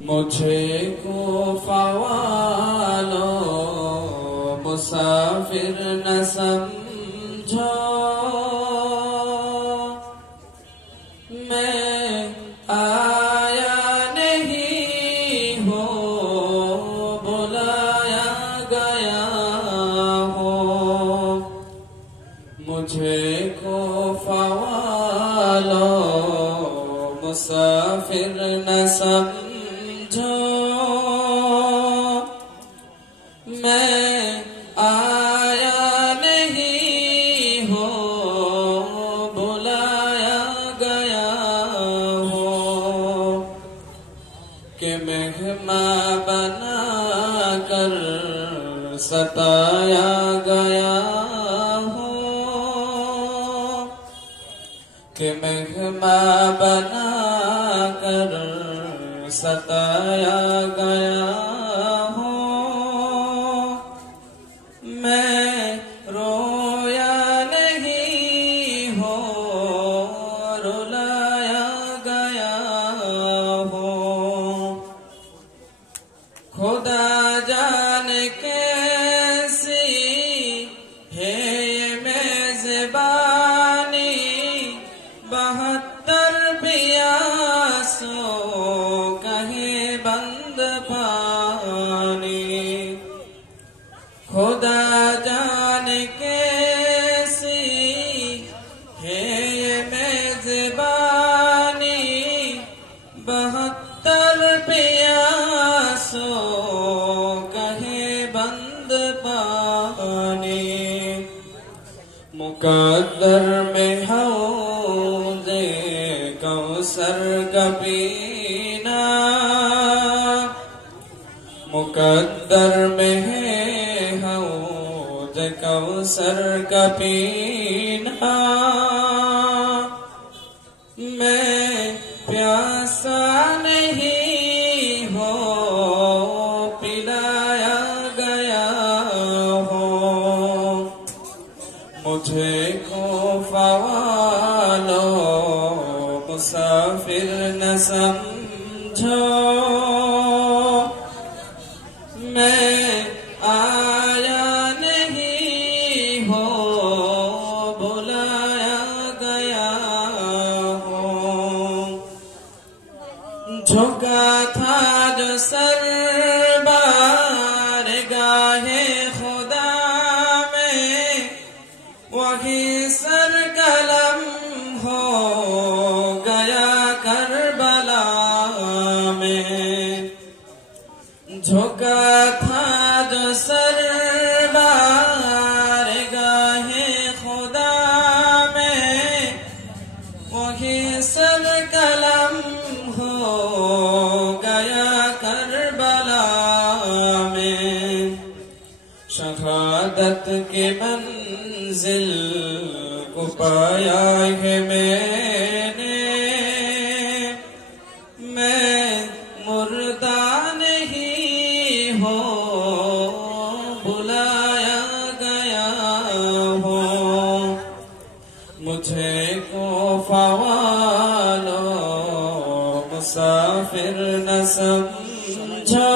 मुझे को फ़वालो मुसाफिर न समझो, मैं आया नहीं हो बुलाया गया हो। मुझे को फ़वालो मुसाफिर न समझो, मैं आया नहीं हो बुलाया गया हो। कि मेहमान बना कर सताया गया हो, कि मेहमान बना कर सताया गया हो। मैं रोया नहीं हो रुलाया गया हो। खुदा जाने कैसी है ये मेज़बानी, 72 प्यासों कहे बंद पानी। खुदा जाने कैसी है ये मेज़बानी, 72 प्यासों कहे बंद पानी। मुकद्दर में हौज़े कौसर का पीना, मुकद्दर में है हौज़े कौसर का पीना। मैं प्यासा नहीं हो पिलाया गया हो। मुझे को फ़वालो मुसाफिर न समझो, मैं आया नहीं हो बुलाया गया हो। झुका था जो सर बारगाहे खुदा में, वही सर कलम हो गया करबला में। झुका था जो सर बारगाहे खुदा में, वही सर कलम हो गया करबला में। शहादत के मंजिल को पाया है मैंने, मैं मुर्दा नहीं हो बुलाया गया हो। मुझे को फ़वालो मुसाफिर न समझो,